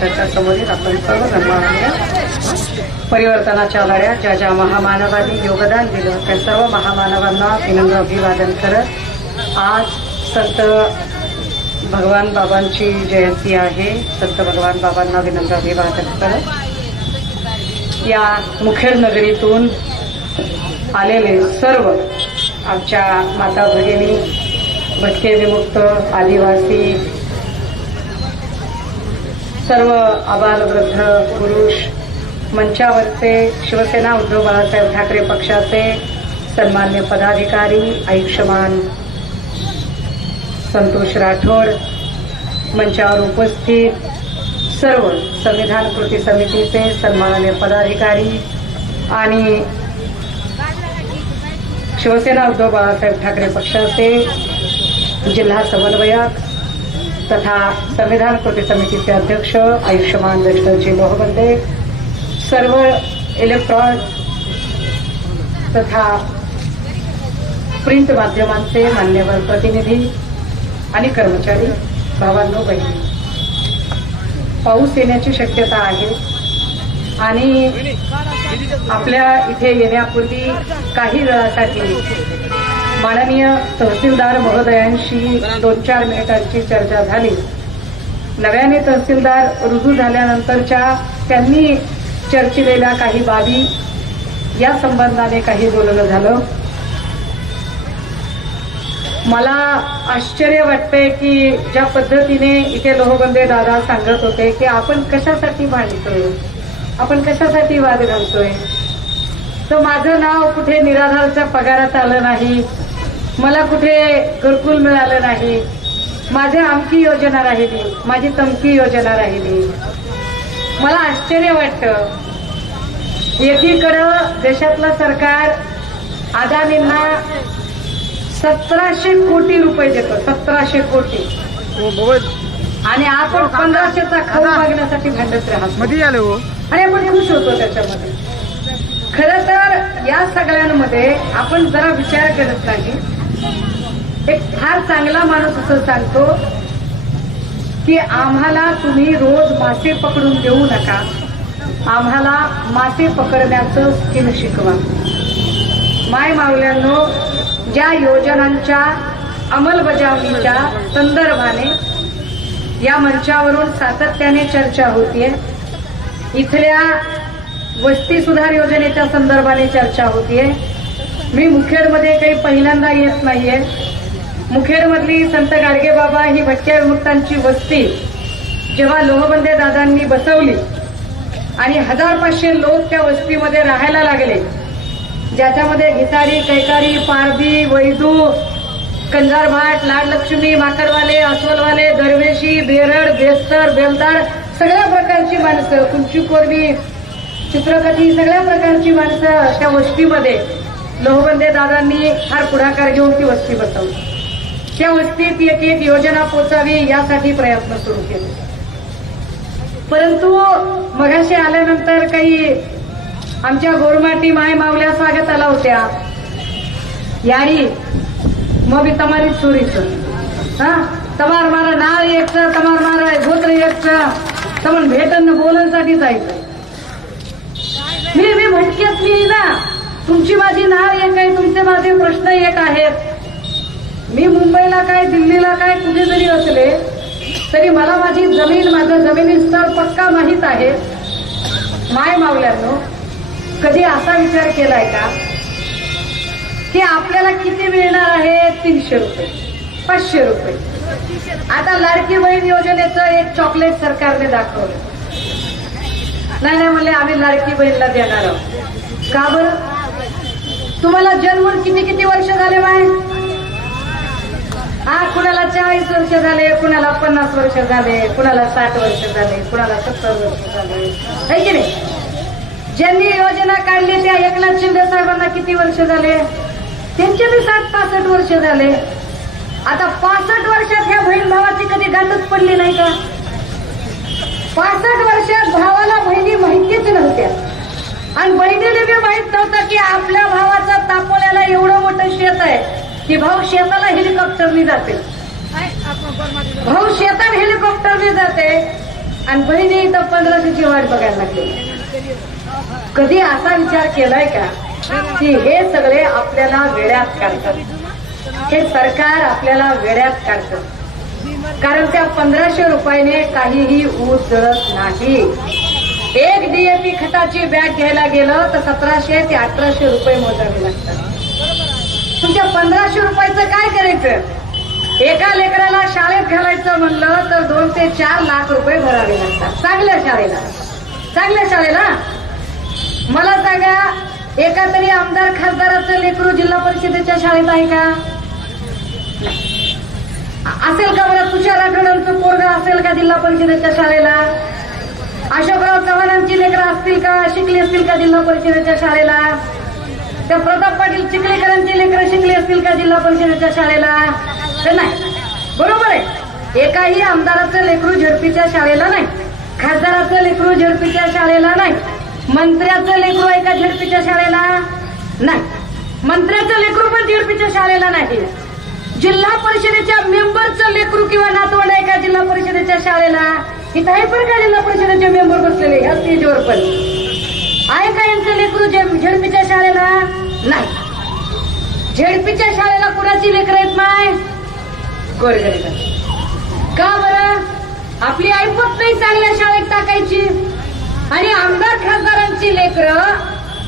मंचाच्या समोरील आपण सर्व धर्मावल्या परिवर्तनाच्या लढ्यात ज्या ज्या महामानवांनी योगदान दिलं त्या सर्व महामानवांना विनम्र अभिवादन करत आज संत भगवान बाबांची जयंती आहे. संत भगवान बाबांना विनम्र अभिवादन करत या मुखेड नगरीतून आलेले सर्व आमच्या माता भगिनी भटके विमुक्त आदिवासी सर्व आबाल वृद्ध पुरुष मंचावरचे शिवसेना उद्धव बाळासाहेब ठाकरे पक्षाचे सन्मान्य पदाधिकारी आयुष्यमान संतोष राठोड मंचावर उपस्थित सर्व संविधान कृती समितीचे सन्माननीय पदाधिकारी आणि शिवसेना उद्धव बाळासाहेब ठाकरे पक्षाचे जिल्हा समन्वयक तथा संविधान कृती समितीचे अध्यक्ष आयुष्यमान दशरथजी मोहबंदे सर्व इलेक्ट्रॉन तथा प्रिंट माध्यमांचे मान्यवर प्रतिनिधी आणि कर्मचारी भावांनो बहिणी. पाऊस येण्याची शक्यता आहे आणि आपल्या इथे येण्यापूर्वी काही वेळासाठी माननीय तहसीलदार महोदयांशी दोन चार मिनिटांची चर्चा झाली. नव्याने तहसीलदार रुजू झाल्यानंतरच्या त्यांनी चर्चिलेल्या काही बाबी या संबंधाने काही बोलणं झालं. मला आश्चर्य वाटतंय की ज्या पद्धतीने इथे लोहबंदे दादा सांगत होते की आपण कशासाठी भांडतोय आपण कशासाठी वाद घालतोय? तर माझं नाव कुठे निराधारच्या पगारात आलं नाही? मला कुठे घरकुल मिळालं नाही. माझी आमकी योजना राहिली. माझी तमकी योजना राहिली. मला आश्चर्य वाटतं. एकीकडं देशातलं सरकार अदानींना सतराशे कोटी रुपये देतं. सतराशे कोटी. आणि आपण पंधराशेचा खाऊ मागण्यासाठी भांडत राहतो. आले हो. आणि आपण खुश होतो त्याच्यामध्ये. खर तर या सगळ्यांमध्ये आपण जरा विचार करत नाही. एक फार चांगला माणूस असं सांगतो की आम्हाला तुम्ही रोज मासे पकडून देऊ नका. आम्हाला मासे पकडण्याचं स्किल शिकवा. माय मावल्यांनो ज्या योजनांच्या अंमलबजावणीच्या संदर्भाने या मंचावरून सातत्याने चर्चा होतीये इथल्या वस्ती सुधार योजनेच्या संदर्भाने चर्चा होतीये. मी मुखेडमध्ये काही पहिल्यांदा येत नाहीये. मुखेडमधली संत गाडगे बाबा ही भटक्या विमुक्तांची वस्ती जेव्हा लोहबंदे दादांनी बसवली आणि हजार पाचशे लोक त्या वस्तीमध्ये राहायला लागले ज्याच्यामध्ये घितारी कैकारी पारधी वैदू कंजारभाट लाडलक्ष्मी माकडवाले अस्वलवाले दरवेशी बेरड बेस्तर बेलदार सगळ्या प्रकारची माणसं कुंची कोरवी चित्रकथी सगळ्या प्रकारची माणसं त्या वस्तीमध्ये लोहबंदे दादांनी फार पुढाकार घेऊन ती वस्ती बसवली. च्या वस्तीत एक योजना पोचावी यासाठी प्रयत्न सुरू केले. परंतु मगाशी आल्यानंतर काही आमच्या गोरमाटी माय मावल्या स्वागत आला होत्या. यारी मी तमारी चोरीच. हा? तमार मारा नाळ एकच तमार मारा गोत्र एकच तमन भेटन बोलण्यासाठी जायचं. मी मी म्हटकेच मी ना तुमची माझी नाळ एक आहे तुमचे माझे प्रश्न एक आहेत. मी मुंबईला काय दिल्लीला काय कुठे जरी असले तरी मला माझी जमीन माझं जमिनी स्थळ पक्का माहीत आहे. माय मावल्यानो कधी असा विचार केलाय का? की आपल्याला किती मिळणार आहे? तीनशे रुपये पाचशे रुपये. आता लाडकी बहीण योजनेचं एक चॉकलेट सरकारने दाखवलं. नाही नाही म्हणले आम्ही लाडकी बहीणला देणार आहोत. का बरं? तुम्हाला जन्मून किती किती वर्ष झाले माय? हा कुणाला चाळीस वर्ष झाले कुणाला पन्नास वर्ष झाले कुणाला साठ वर्ष झाले कुणाला सत्तर वर्ष झाले. है की नाही? ज्यांनी योजना काढली त्या एकनाथ शिंदे साहेबांना किती वर्ष झाले? त्यांचे बी साठ पासष्ट वर्ष झाले. आता पासष्ट वर्षात ह्या बहीण भावाची कधी गाठच पडली नाही का? पासष्ट वर्षात भावाला बहिणी माहितीच नव्हत्या. आणि बहिणीला बी माहीत नव्हतं की आपल्या भावाचा तापोल्याला एवढं मोठं शेत आहे. की भाऊ शेताला हेलिकॉप्टरनी जाते. भाऊ शेतात हेलिकॉप्टरने जाते. आणि बहिणी इथं पंधराशेची वाट बघायला लागली कधी असा विचार केलाय का की हे सगळे आपल्याला वेड्यात काढतात. हे सरकार आपल्याला वेड्यात काढतं. कारण त्या पंधराशे रुपयाने काहीही ऊस जळत नाही. एक डीएपी खताची बॅग घ्यायला गेलं तर सतराशे ते अठराशे रुपये मोजावे लागतात. तुमच्या पंधराशे रुपयाचं काय करायचं? एका लेकराला शाळेत घालायचं म्हणलं तर दोन ते चार लाख रुपये भरावे लागतात. चांगल्या शाळेला. चांगल्या शाळेला? मला सांगा एका तरी आमदार खासदाराचं लेकरू जिल्हा परिषदेच्या शाळेत आहे का? असेल का बरं तुषार आठवड्यांचं पोरग असेल का जिल्हा परिषदेच्या शाळेला? अशोकराव चव्हाणांची लेकरं असतील का शिकली असतील का जिल्हा परिषदेच्या शाळेला? त्या प्रताप पाटील चिखलीकरांची लेकरं शिकली असतील का जिल्हा परिषदेच्या शाळेला? तर नाही. बरोबर आहे. एकाही आमदाराचं लेकरू झडपीच्या शाळेला नाही. खासदाराचं लेकरू झडपीच्या शाळेला नाही. मंत्र्याचं लेकरू आहे का झडपीच्या शाळेला? नाही. मंत्र्याचं लेकरू पण झडपीच्या शाळेला नाही. जिल्हा परिषदेच्या मेंबरचं लेकरू किंवा नातवंड आहे का जिल्हा परिषदेच्या शाळेला? इथं आहे पण का जिल्हा परिषदेचे मेंबर बसलेले या स्टेजवर पण? आहे का यांचं लेकरू झडपीच्या शाळेला? नाही. झेडपीच्या शाळेला कुणाची लेकर आहेत नाही गोरगरीब का बरं? आपली ऐपत नाही चांगल्या शाळेत टाकायची. आणि आमदार खासदारांची लेकरं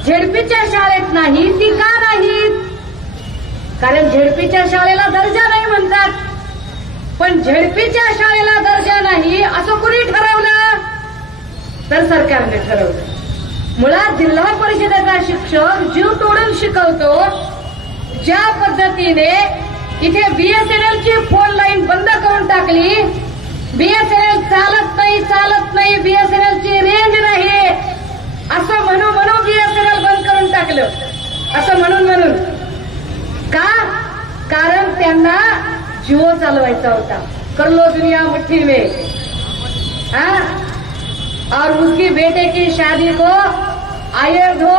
झेडपीच्या शाळेत नाही ती का नाहीत? कारण झेडपीच्या शाळेला दर्जा नाही म्हणतात. पण झेडपीच्या शाळेला दर्जा नाही असं कुणी ठरवलं? तर सरकारने ठरवलं. मुळात जिल्हा परिषदेचा शिक्षक जीव तोडून शिकवतो. ज्या पद्धतीने इथे बीएसएनएल ची फोन लाईन बंद करून टाकली बीएसएनएल चालत नाही चालत नाही बीएसएनएल ची रेंज नाही. असं म्हणू म्हणू बीएसएनएल बंद करून टाकलं. असं म्हणून म्हणून. का? कारण त्यांना जिओ चालवायचा होता. करलो दुनिया मुठ्ठी में हा? और उसकी बेटे की शादी को आयर हो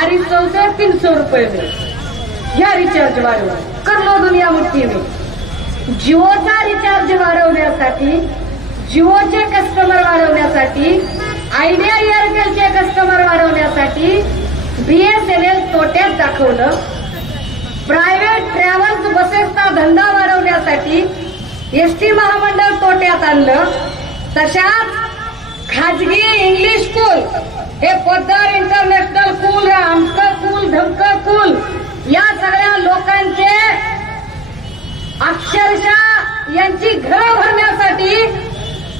अडीच सौ से तीन सौ रुपये में। या रिचार्ज वाढवा कर लो दुनिया मुट्ठी में। जिओचा रिचार्ज वाढवण्यासाठी जिओचे कस्टमर वाढवण्यासाठी आयडिया एअरटेलचे कस्टमर वाढवण्यासाठी बीएसएनएल तोट्यात दाखवलं। प्रायव्हेट ट्रॅव्हल्स बसेसचा धंदा वाढवण्यासाठी एसटी महामंडळ तोट्यात आणलं। तशाच खाजगी इंग्लिश स्कूल हे पद्दार इंटरनॅशनल स्कूल हे आमचं स्कूल धमकं स्कूल या सगळ्या लोकांचे अक्षरशः यांची घरं भरण्यासाठी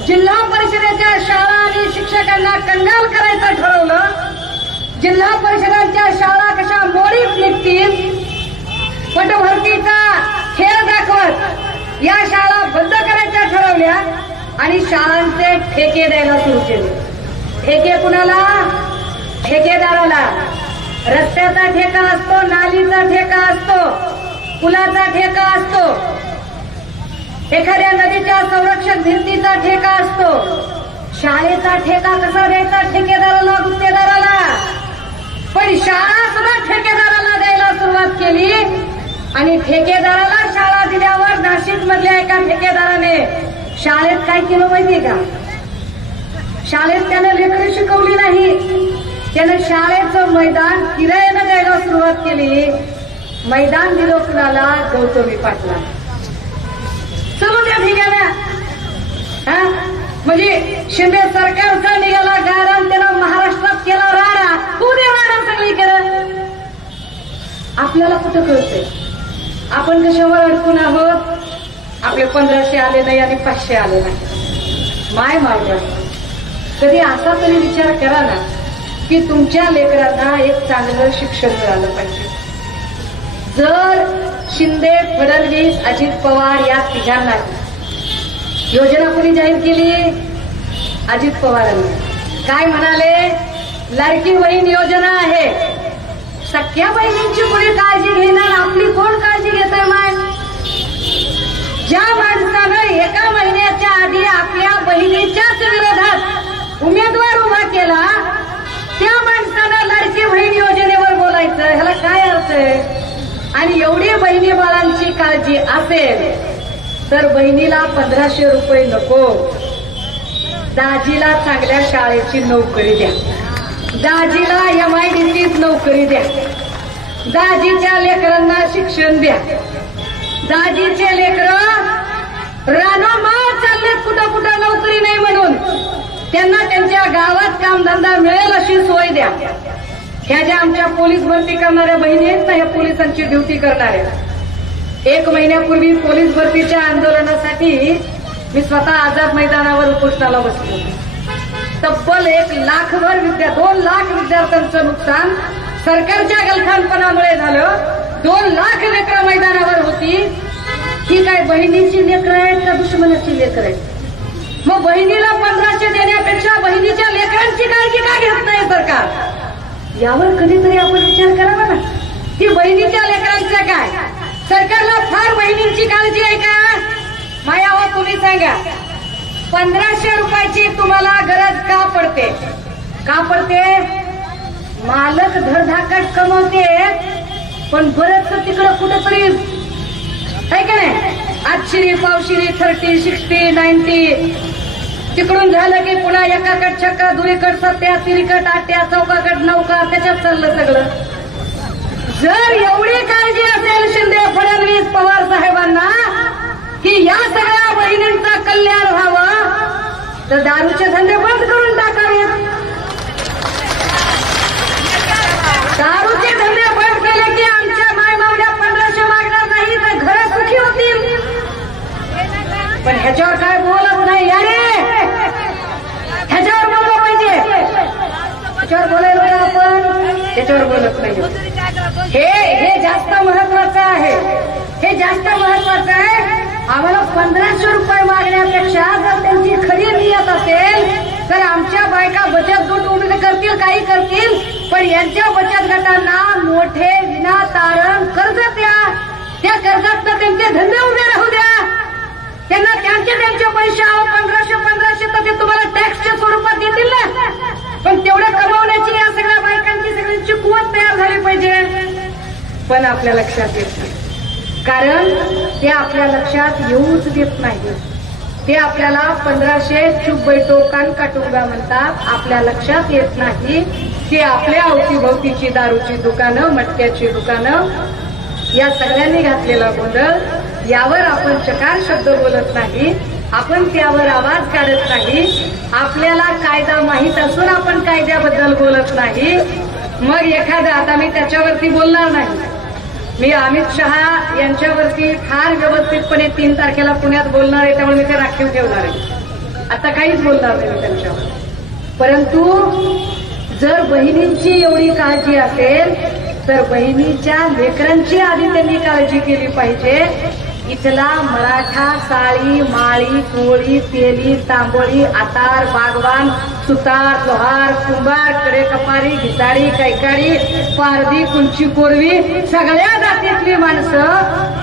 जिल्हा परिषदेच्या शाळा आणि शिक्षकांना कंगाल करायचं ठरवलं. जिल्हा परिषदांच्या शाळा कशा मोडीत निघतील पटभरतीचा खेळ दाखवत या शाळा बंद करायच्या ठरवल्या. आणि शाळांचे ठेके द्यायला सुरू केले. ठेके कुणाला? ठेकेदाराला. रस्त्याचा ठेका असतो नालीचा ठेका असतो पुलाचा ठेका असतो. एखाद्या नदीच्या संरक्षण भिंतीचा ठेका असतो. शाळेचा ठेका कसा द्यायचा? ठेकेदाराला गुत्तेदाराला. पण शाळा सुद्धा ठेकेदाराला द्यायला सुरुवात केली आणि ठेकेदाराला शाळा दिल्यावर नाशिक मधल्या एका ठेकेदाराने शाळेत काय केलं माहितीये का? शाळेत त्यानं लेकरं शिकवली नाही. त्यानं शाळेचं मैदान किरायानं द्यायला सुरुवात केली. मैदान दिलं कुणाला? गौतमी पाटला. चलो त्या ठिकाणी हा? म्हणजे शिंदे सरकारचा निघाला गारा त्याला त्यानं महाराष्ट्रात केला राडा उद्या राडा सगळी केलं आपल्याला कुठं कळतंय? आपण कशावर अडकून आहोत? आपले पंधराशे आले नाही आणि पाचशे आले नाही. माय माय कधी असा तरी विचार करा ना की तुमच्या लेकरांना एक चांगलं शिक्षण मिळालं पाहिजे. जर शिंदे फडणवीस अजित पवार या तिघांना योजना कोणी जाहीर केली? अजित पवारांनी. काय म्हणाले? लाडकी बहीण योजना आहे. सख्या बहिणींची कोणी काळजी घेणार आपली कोण काळजी घेत आहे माय? ज्या माणसानं एका महिन्याच्या आधी आपल्या बहिणीच्याच विरोधात उमेदवार उभा केला त्या माणसानं लाडकी बहीण योजनेवर बोलायचं. ह्याला काय अर्थ आहे? आणि एवढी बहिणी बाळांची काळजी असेल तर बहिणीला पंधराशे रुपये नको. दाजीला चांगल्या शाळेची नोकरी द्या. दाजीला एम आय डी सीत नोकरी द्या. दाजीच्या लेकरांना शिक्षण द्या. दाजीचे लेकरं रानोमाळ चाललेत कुठं कुठं नोकरी नाही म्हणून. त्यांना त्यांच्या गावात कामधंदा मिळेल अशी सोय द्या. ह्या ज्या आमच्या पोलीस भरती करणाऱ्या बहिणी आहेत ना ह्या पोलिसांची ड्युटी करणाऱ्या. एक महिन्यापूर्वी पोलीस भरतीच्या आंदोलनासाठी मी स्वतः आझाद मैदानावर उपोषणाला बसलो तब्बल एक लाखभर विद्या दोन लाख विद्यार्थ्यांचं नुकसान सरकारच्या गलखानपणामुळे झालं. दोन लाख लेकरं मैदानावर होती. ही काय बहिणीची लेकर आहेत का दुश्मनाची लेकर आहेत? मग बहिणीला पंधराशे देण्यापेक्षा बहिणीच्या लेकरांची काळजी का घेत नाही सरकार? यावर कधीतरी आपण विचार करावा ना. की बहिणीच्या लेकरांचं काय? सरकारला फार बहिणींची काळजी आहे का? मायावर तुम्ही सांगा. पंधराशे रुपयाची तुम्हाला गरज का पडते? का पडते? मालक धडधाकट कमवते पण बरंच तिकडं कुठंतरी आहे का नाही? आठशिरी पावशिरी थर्टी सिक्स्टी नाईन्टी. तिकडून झालं की पुन्हा एकाकड छक्का दुरीकड सत्या तिरीकड आट्या चौकाकड नौका त्याच्यात चाललं सगळं. जर एवढी काळजी असेल शिंदे फडणवीस पवार साहेबांना की या सगळ्या बहिणींचं कल्याण व्हावं तर दारूचे धंदे बंद करून टाकावेत दारूचे धंदे बंद केले की आमच्या माय मावल्या पंधराशे मागणार नाही तर घर सुखी होतील पण ह्याच्यावर काय बोलत नाही अरे ह्याच्यावर बोललं पाहिजे ह्याच्यावर बोलायला आपण. त्याच्यावर बोलत पाहिजे हे हे जास्त महत्वाचं आहे. हे जास्त महत्वाचं आहे. आम्हाला पंधराशे रुपये मागण्यापेक्षा जर त्यांची खरी नियत असेल तर आमच्या बायका बचत गट उभे करतील काही करतील पण यांच्या बचत गटांना मोठे विनातारण कर्ज द्या. त्या कर्जात त्यांचे धंदे उभे राहू द्या. त्यांना त्यांचे त्यांचे पैसे आहो पंधराशे पंधराशे तर ते तुम्हाला टॅक्सच्या स्वरूपात देतील ना. पण तेवढं कमावण्याची या सगळ्या बायकांची सगळ्यांची कुवत तयार झाली पाहिजे. पण आपल्या लक्षात येत नाही. कारण ते आपल्या लक्षात येऊच देत नाही ते आपल्याला पंधराशे चुप बैठो कान म्हणतात. आपल्या लक्षात येत नाही. की आपल्या अवतीभोवतीची दारूची दुकानं मटक्याची दुकानं या सगळ्यांनी घातलेला गोंधळ यावर आपण चकार शब्द बोलत नाही. आपण त्यावर आवाज काढत नाही. आपल्याला कायदा माहीत असून आपण कायद्याबद्दल बोलत नाही. मग एखादा आता मी त्याच्यावरती बोलणार नाही. मी अमित शहा यांच्यावरती फार व्यवस्थितपणे तीन तारखेला पुण्यात बोलणार आहे त्यामुळे मी ते राखीव ठेवणार आहे. आता काहीच बोलणार नाही त्यांच्यावर. परंतु जर बहिणींची एवढी काळजी असेल तर बहिणीच्या लेकरांची आधी त्यांनी काळजी केली पाहिजे. इथला मराठा साळी माळी कोळी तेली तांबोळी आतार बागवान सुतार लोहार कुंभारकडे कपारी घिसाडी कैकाडी पारधी कुंची कोरवी सगळ्या जातीतली माणसं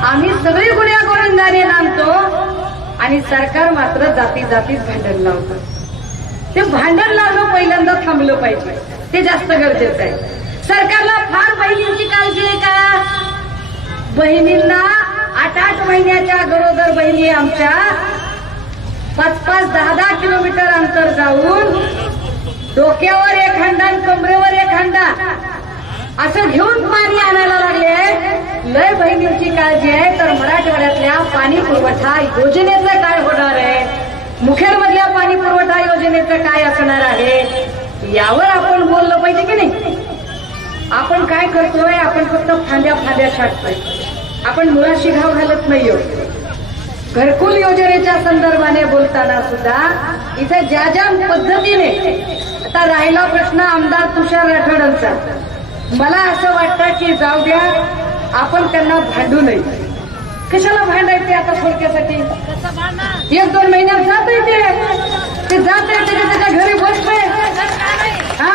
आम्ही सगळी गुन्ह्या गोविंदाने नांदतो आणि सरकार मात्र जाती जातीत भांडण लावतं. ते भांडण लावलं पहिल्यांदा थांबलं पाहिजे. ते जास्त गरजेचं आहे. सरकारला फार बहिणींची काळजी आहे का? बहिणींना आठ आठ महिन्याच्या गरोदर बहिणी आमच्या पाच पाच दहा दहा किलोमीटर अंतर जाऊन डोक्यावर एक हंडा आणि कमरेवर एक हंडा असं घेऊन पाणी आणायला लागले. लय बहिणींची काळजी आहे तर मराठवाड्यातल्या पाणी पुरवठा योजनेचं काय होणार आहे? मुखेडमधल्या पाणी पुरवठा योजनेचं काय असणार आहे? यावर आपण बोललं पाहिजे की नाही? आपण काय करतोय? आपण फक्त फांद्या फांद्या छाटतोय. आपण मुळाशी घाव घालत नाही घरकुल योजनेच्या संदर्भाने बोलताना सुद्धा इथे ज्या ज्या पद्धतीने आता राहिला प्रश्न आमदार तुषार राठोडांचा मला असं वाटतं की जाऊ द्या आपण त्यांना भांडू नये. कशाला भांडायचे आता थोडक्यासाठी? एक दोन महिन्यात जात ते. ते जात आहे त्याच्या त्याच्या घरी बसतोय. हा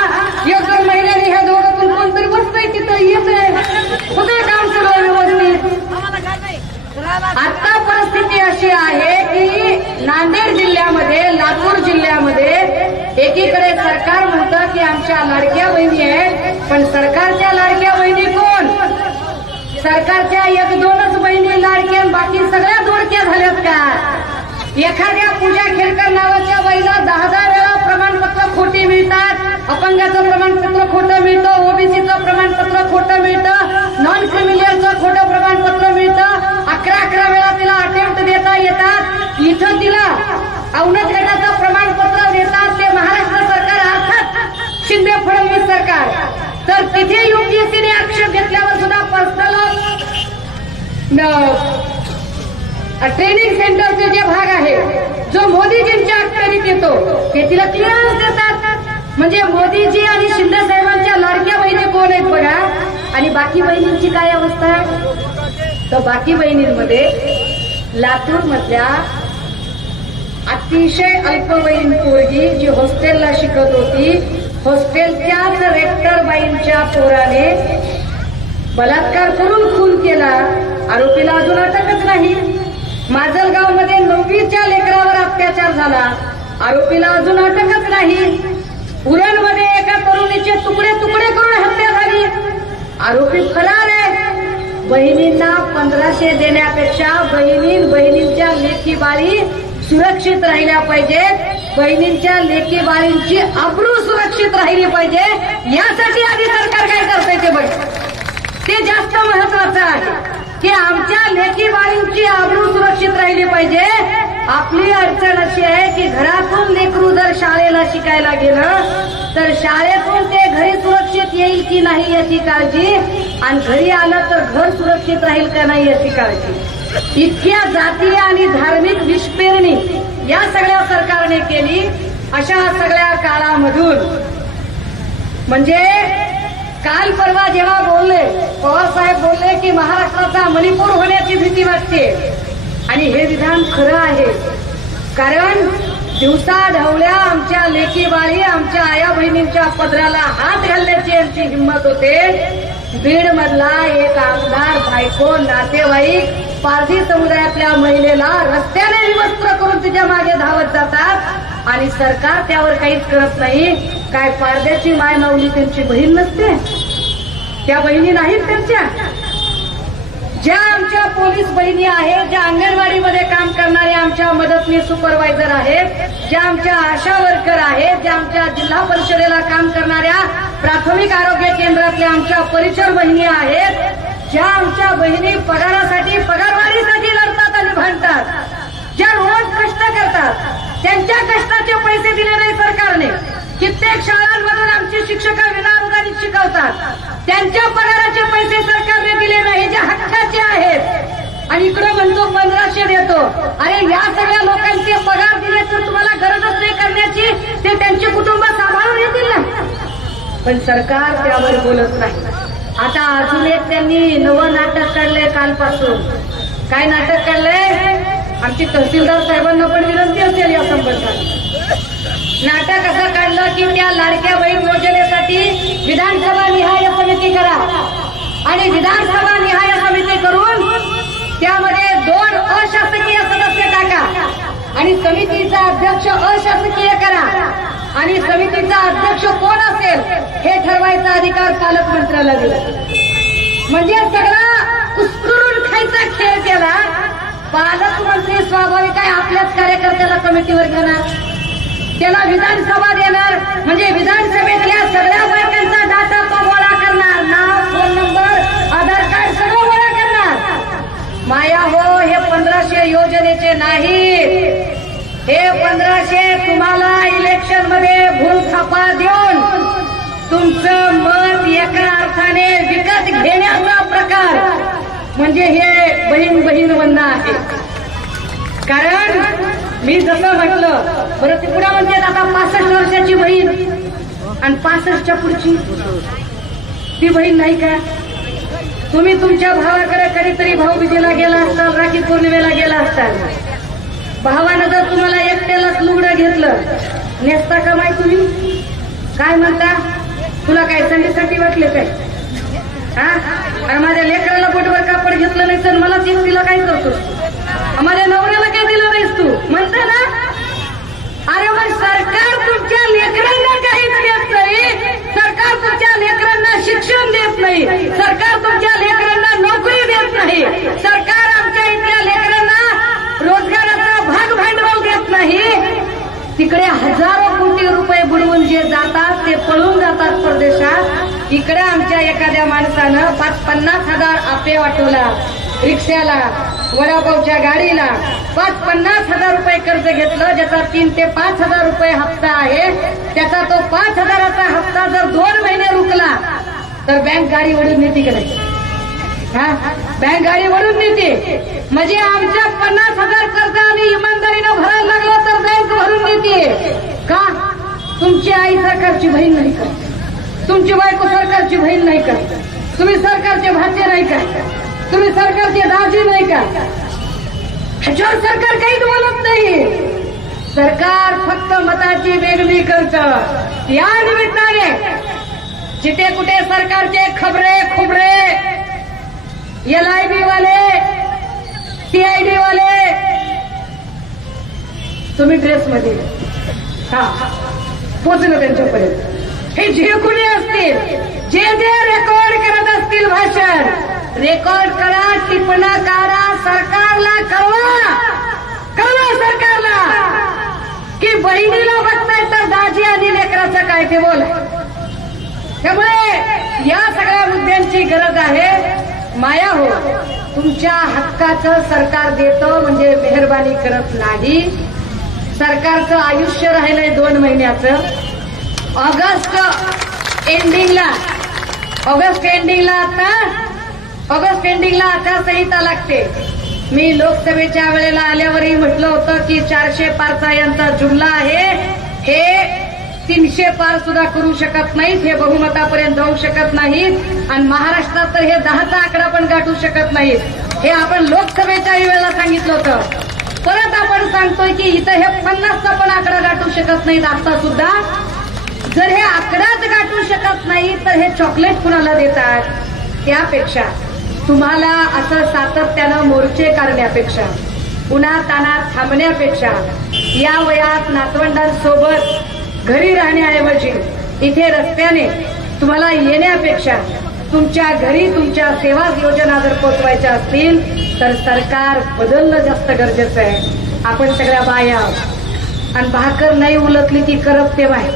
एक दोन महिन्याने ह्या दोन कोणतरी तिथं येत कुठे काम सुरू आहे व्यवस्थित आता परिस्थिती अशी आहे की नांदेड जिल्ह्यामध्ये लातूर जिल्ह्यामध्ये एकीकडे सरकार म्हणतं की आमच्या लाडक्या बहिणी आहेत पण सरकारच्या लाडक्या बहिणी कोण? सरकारच्या एक दोनच बहिणी लाडक्या बाकी सगळ्या दोडक्या झाल्यात का? एखाद्या पूजा खेळकर नावाच्या बाईला दहा दहा प्रमाणपत्र खोटी मिळतात अपंगाचं प्रमाणपत्र खोटं मिळतं ओबीसीचं प्रमाणपत्र खोटं मिळतं नॉन क्रिमिलियनचं खोटं प्रमाणपत्र मिळतं. अकरा अकरा वेळा तिला अटेम्प्ट देता येतात. इथं तिला अवनत गटाचं प्रमाणपत्र देतात ते महाराष्ट्र सरकार अर्थात शिंदे फडणवीस सरकार. तर तिथे युपीएससीने आक्षेप घेतल्यावर सुद्धा पर्सनल ट्रेनिंग सेंटरचे जे भाग आहे जो मोदीजींच्या अखत्यारीत येतो ते तिला क्लिअरन्स देतात. म्हणजे मोदीजी आणि शिंदे साहेबांच्या लाडक्या बहिणी कोण आहेत बघा? आणि बाकी बहिणींची काय अवस्था? आहे तर बाकी बहिणींमध्ये लातूर मधल्या अतिशय अल्पवयीन पोरगी जी हॉस्टेलला शिकत होती हॉस्टेलच्याच रेक्टर बाईंच्या पोराने बलात्कार करून खून केला. आरोपीला अजून अटकच नाही. माजलगावमध्ये नववीच्या लेकरावर अत्याचार झाला. आरोपीला अजून अटकच नाही. उरणमध्ये एका तरुणीचे तुकडे तुकडे करून हत्या झाली. आरोपी फरार आहे. बहिणींना पंधराशे देण्यापेक्षा बहिणी बहिणींच्या लेखी बाळी सुरक्षित राहिल्या पाहिजेत बहिणींच्या लेखी बाळींची अब्रू सुरक्षित राहिली पाहिजे. यासाठी आधी सरकार काय करतंय ते बघ. ते जास्त महत्वाचं आहे. की आमच्या लेखी बाळींची आबरू सुरक्षित राहिली पाहिजे. आपली अडचण अशी आहे की घरातून लेकरू जर शाळेला शिकायला गेलं तर शाळेतून ते घरी सुरक्षित येईल की नाही याची काळजी? आणि घरी आलं तर घर सुरक्षित राहील का नाही याची काळजी? इतक्या जातीय आणि धार्मिक विषपेरणी या सगळ्या सरकारने केली अशा सगळ्या काळामधून. म्हणजे काल परवा जेव्हा बोलले पवार साहेब बोलले की महाराष्ट्राचा मणिपूर होण्याची भीती वाटते. आणि हे विधान खरं आहे. कारण दिवसा ढवल्या आमच्या लेकी बाळी आमच्या आया बहिणींच्या पदराला हात घालण्याची यांची हिंमत होते. बीड मधला एक आमदार बायको नातेवाईक पारधी समुदायातल्या महिलेला रस्त्याने विवस्त्र करून तिच्यामागे धावत जातात. आणि सरकार त्यावर काहीच करत नाही. काय पारद्याची माय माऊली त्यांची बहीण नसते? त्या बहिणी नाहीत त्यांच्या? ज्या आमच्या पोलीस बहिणी आहेत ज्या अंगणवाडीमध्ये काम करणाऱ्या आमच्या मदतनीस सुपरवायझर आहेत ज्या आमच्या आशा वर्कर आहेत ज्या आमच्या जिल्हा परिषदेला काम करणाऱ्या प्राथमिक आरोग्य केंद्रातल्या आमच्या परिचर बहिणी आहेत ज्या आमच्या बहिणी पगारासाठी पगारवाढीसाठी लढतात आणि भांडतात ज्या रोज कष्ट करतात त्यांच्या कष्टाचे पैसे दिले नाही सरकारने. कित्येक शाळांमधून आमची शिक्षक विनाअनुदानित शिकवतात. त्यांच्या पगाराचे पैसे सरकारने दिले नाही जे हक्काचे आहेत. आणि इकडे म्हणतो पंधराशे देतो. अरे या सगळ्या लोकांचे पगार दिले तर तुम्हाला गरजच नाही करण्याची. ते त्यांचे कुटुंब सांभाळून येतील ना. पण सरकार त्यावर बोलत नाही. आता अजून एक त्यांनी नवं नाटक काढलंय कालपासून. काय नाटक काढलंय? आमची तहसीलदार साहेबांना पण विनंती असेल या संबंधात नाटक असं काढलं की त्या लाडक्या बहीण योजनेसाठी विधानसभा निहाय समिती करा. आणि विधानसभा निहाय समिती करून त्यामध्ये दोन अशासकीय सदस्य टाका. आणि समितीचा अध्यक्ष अशासकीय करा. आणि समितीचा अध्यक्ष कोण असेल हे ठरवायचा अधिकार पालकमंत्र्याला दिला. म्हणजे सगळा उस्करून खायचा खेळ केला. पालकमंत्री स्वाभाविक आहे आपल्याच कार्यकर्त्याला कमिटीवर घेणार. त्याला विधानसभा देणार म्हणजे विधानसभेतल्या सगळ्या बायकांचा डाटा तो गोळा करणार. नाव फोन नंबर आधार कार्ड सगळं गोळा करणार. माया हो हे पंधराशे योजनेचे नाही हे पंधराशे तुम्हाला इलेक्शनमध्ये भूल थापा देऊन तुमचं मत एका अर्थाने विकत घेण्याचा प्रकार. म्हणजे हे बहीण बहीण म्हणणं आहे. कारण मी जसं म्हटलं बरं ती पुढे म्हणते आता पासष्ट वर्षाची बहीण आणि पासष्टच्या पुढची. ती बहीण नाही का? तुम्ही तुमच्या भावाकडे कधीतरी भाऊबीजेला गेला असाल राखी पौर्णिमेला गेला असाल. भावानं जर तुम्हाला एकट्यालाच लुगडं घेतलं नेसता का माय तुम्ही? काय म्हणता? तुला काय संधीसाठी वाटले काय? हा? माझ्या लेकराला पोटवर का घेतलं नाही तर मला तीन एकटीला काय करतो? माझ्या नवऱ्याला काय दिलं नाहीस तू? म्हणते ना? अरे मग सरकार तुमच्या लेकरांना काही देत नाही सरकार तुमच्या लेकरांना शिक्षण देत नाही. सरकार तुमच्या लेकरांना नोकरी देत नाही. सरकार आमच्या इथल्या लेकरांना रोजगाराचा भाग भांडवल देत नाही. तिकडे हजारो कोटी रुपये बुडवून जे जातात ते पळून जातात परदेशात. इकडे आमच्या एखाद्या माणसानं पाच पन्नास हजार आपे वाटवला. रिक्षाला वडापावच्या गाडीला. पाच पन्नास हजार रुपये कर्ज घेतलं ज्याचा तीन ते पाच हजार रुपये हप्ता आहे त्याचा तो पाच हजाराचा हप्ता जर दोन महिने रुकला तर बँक गाडी वडून नेते का नाही? हा? बँक गाडी वडून नेते. म्हणजे आमच्या पन्नास हजार कर्ज आम्ही इमानदारीनं भरायला लागलो तर बँक भरून नेते. का? तुमची आई सरकारची बहीण नाही का तुमची बायको सरकारची बहीण नाही का? तुम्ही सरकारचे भाचे नाही का? तुम्ही सरकारचे दाजी नाही का? ह्याच्यावर सरकार काही बोलत नाही. सरकार फक्त मताची वेगळी करत. या निमित्ताने जिथे कुठे सरकारचे खबरे खुबरे एल आय बी वाले सीआयडी वाले तुम्ही ड्रेसमध्ये हा. पोचलं त्यांच्यापर्यंत. हे जे असतील? जे जे रेकॉर्ड करत असतील भाषण रेकॉर्ड करा टिपणा करा सरकारला कळवा! कळवा सरकारला! की बहिणीला बघताय तर दाजी आणि लेकराचं काय ते बोल. त्यामुळे या सगळ्या मुद्द्यांची गरज आहे. माया हो तुमच्या हक्काचं सरकार देतं म्हणजे मेहरबानी करत नाही. सरकारचं आयुष्य राहिलंय दोन महिन्याचं. ऑगस्ट एंडिंगला ऑगस्ट एंडिंगला आता ऑगस्ट एंडिंगला आचारसंहिता लागते. मी लोकसभेच्या वेळेला आल्यावरही म्हटलं होतं की चारशे पारचा यांचा जुमला आहे. हे तीनशे पार सुद्धा करू शकत नाहीत हे बहुमतापर्यंत जाऊ शकत नाहीत. आणि महाराष्ट्रात तर हे दहाचा आकडा पण गाठू शकत नाहीत. हे आपण लोकसभेच्या वेळेला सांगितलं होतं. परत आपण सांगतोय की इथं हे पन्नासचा पण आकडा गाठू शकत नाहीत आता सुद्धा. जर हे आकडाच गाठू शकत नाही तर हे चॉकलेट कुणाला देतात? त्यापेक्षा तुम्हाला असं सातत्यानं मोर्चे काढण्यापेक्षा उन्हा तानात थांबण्यापेक्षा या वयात नातवंडांसोबत घरी राहण्याऐवजी इथे रस्त्याने तुम्हाला येण्यापेक्षा तुमच्या घरी तुमच्या सेवा योजना जर पोचवायच्या असतील तर सरकार बदलणं जास्त गरजेचं आहे. आपण सगळ्या बाया. आणि भाकर नाही उलटली की करपते बाय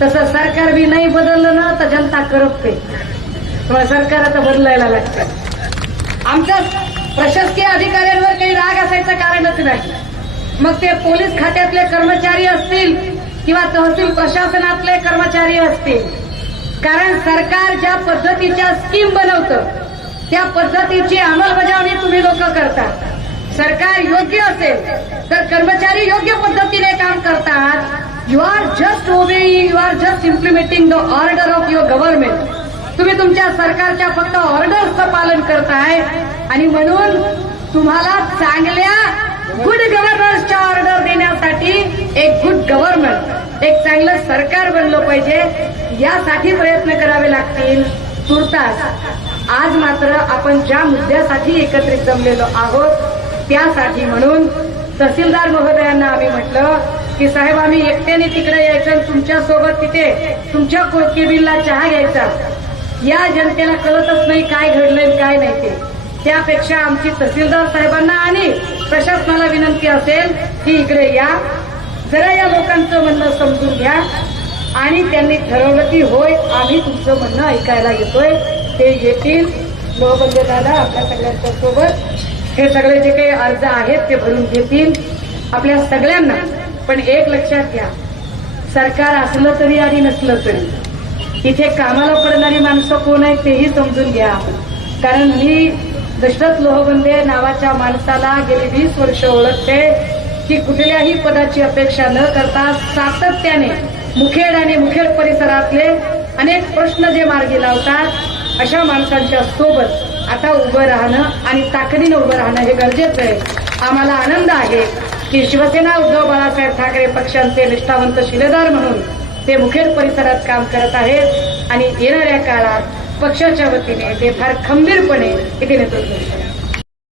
तसं सरकार बी नाही बदललं ना तर जनता करपते त्यामुळे सरकार आता बदलायला लागतं आमच्या प्रशासकीय अधिकाऱ्यांवर काही राग असायचं कारणच नाही. मग ते पोलीस खात्यातले कर्मचारी असतील किंवा तहसील प्रशासनातले कर्मचारी असतील. कारण सरकार ज्या पद्धतीच्या स्कीम बनवतं त्या पद्धतीची अंमलबजावणी तुम्ही लोक करता सरकार योग्य असेल तर कर्मचारी योग्य पद्धतीने काम करतात. You are just obeying you are just implementing the order of your government तुम्ही तुमच्या सरकारच्या फक्त ऑर्डर्सचं पालन करताय. आणि म्हणून तुम्हाला चांगल्या गुड गव्हर्नन्सच्या ऑर्डर देण्यासाठी एक गुड गव्हर्नमेंट एक चांगलं सरकार बनलं पाहिजे. यासाठी प्रयत्न करावे लागतील. तुर्तास आज मात्र आपण ज्या मुद्द्यासाठी एकत्रित जमलेलो आहोत त्यासाठी म्हणून तहसीलदार महोदयांना आम्ही म्हटलं की साहेब आम्ही एकट्याने तिकडे यायचं आणि तुमच्यासोबत तिथे तुमच्या केबिनला चहा घ्यायचा. या जनतेला कळतच नाही काय घडलंय काय नाही ते. त्यापेक्षा आमची तहसीलदार साहेबांना आणि प्रशासनाला विनंती असेल की इकडे या. जरा या लोकांचं म्हणणं समजून घ्या आणि त्यांनी ठरवलं की होय आम्ही तुमचं म्हणणं ऐकायला येतोय ते येतील. लोहबंद दादा आपल्या सगळ्यांच्या सोबत. हे सगळे जे काही अर्ज आहेत ते भरून घेतील. आपल्या सगळ्यांना पण एक लक्षात घ्या. सरकार असलं तरी आणि नसलं तरी इथे कामाला पडणारी माणसं कोण आहेत तेही समजून घ्या. कारण मी दशरथ लोहबंदे नावाच्या माणसाला गेली वीस वर्ष ओळखते की कुठल्याही पदाची अपेक्षा न करता सातत्याने मुखेड आणि मुखेड परिसरातले अनेक प्रश्न जे मार्गी लावतात अशा माणसांच्या सोबत आता उभं राहणं आणि ताकदीनं उभं राहणं हे गरजेचं आहे. आम्हाला आनंद आहे. की शिवसेना उद्धव बाळासाहेब ठाकरे पक्षांचे निष्ठावंत शिलेदार म्हणून ते मुखेड परिसरात काम करत आहेत आणि येणाऱ्या काळात पक्षाच्या वतीने ते फार खंबीरपणे इथे नेतृत्व